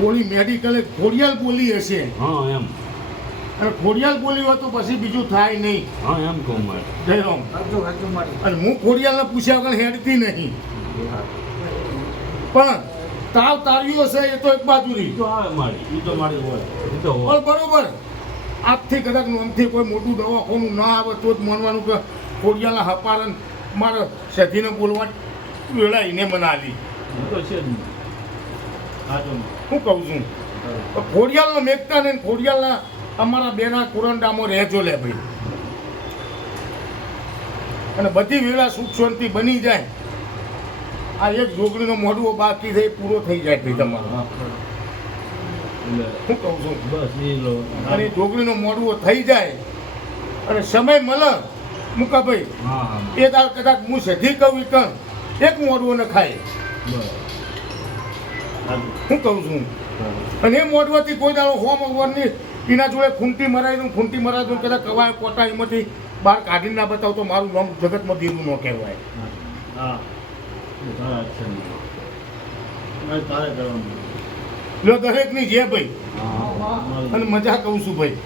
ગોળી મેડિકલ ખોડિયાલ બોલી હશે. હા એમ. અને ખોડિયાલ બોલી હોય તો પછી બીજું થાય નહીં. હા એમ કહું મારે. જય રામ. સાચું અને હું ખોડિયાલને પૂછ્યા વગર હેડતી નહીં. પણ તાવ તાર્યું હશે એ તો એક બાજુ રહી. તો આવે મારી. એ તો મારી હોય. એ તો હોય. બરોબર આજથી કદાચ નોંધથી કોઈ મોટું દવાખાનું ના આવે તો જ માનવાનું કે ખોડિયાલના હપારન મારે સધીને બોલવા વેળાઈને મનાલી તો છે જ હું કહું છું? ખોડિયાલનો મેઘતા ને ખોડિયાલના અમારા બેના કુરંડામાં રહેજો લે ભાઈ. અને બધી વેળા સુખ શાંતિ બની જાય. આ એક જોગણીનો મોઢવો બાકી થઈ પૂરો થઈ જાય ભાઈ તમારો. હું કહું છું? બસ અને જોગણીનો મોઢવો થઈ જાય. અને સમય મળે. મુકાભાઈ ભાઈ એ દાળ કદાચ હું સધી કહું એક મોઢવો ન ખાય. બસ. સાચું. હું કહું છું. અને એ મોઢવાથી કોઈ દાડો હોમ અવરની એના જોડે ખૂંટી મરાય દઉં ખૂંટી મરાય દઉં કદાચ કવાય કોટા એમાંથી બહાર કાઢીને ના બતાવ તો મારું નામ જગતમાં દીરું ન કહેવાય. લો દરેકની જે ભાઈ. અને મજા કહું છું ભાઈ.